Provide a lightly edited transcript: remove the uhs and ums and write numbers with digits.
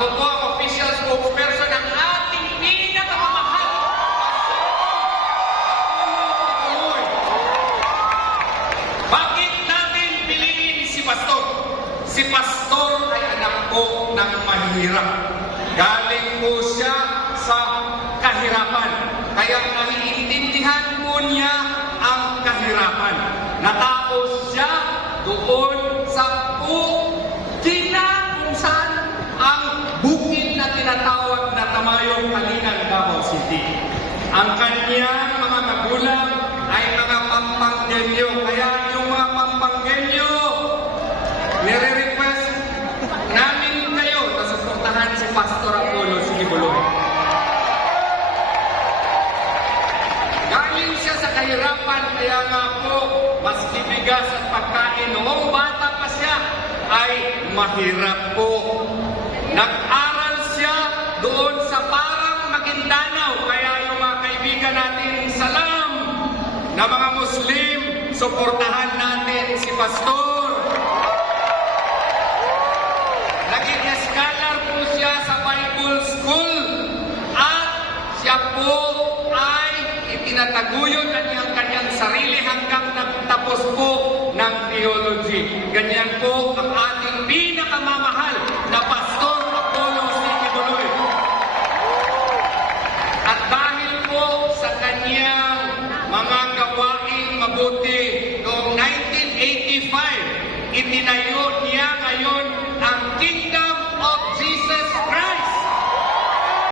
Ako po ang official spokesperson ng ating pinakamamahal. Bakit natin piliin si Pastor? Si Pastor ay anak po ng mahirap. Galing po siya sa kahirapan. Kaya naiintindihan po niya ang kahirapan. Natapos siya doon sa Pugina kung saan ang bukid na tinatawag na Tamayong Kalinang, Davao City. Ang kanyang mga magulang ay mga Pampanggenyo. Kaya yung mga Pampanggenyo, nire-request namin kayo na suportahan si Pastor Apollo Sigibuloy. Galing siya sa kahirapan, kaya nga po, mas bibigas at pagkain. Noong bata pa siya, ay mahirap po. Nag-aral siya doon sa Parang Maguindanao. Kaya yung mga kaibigan natin salam na mga Muslim, suportahan natin si Pastor. Naging scholar po siya sa Bible School at siya po ay itinataguyod ang kanyang sarili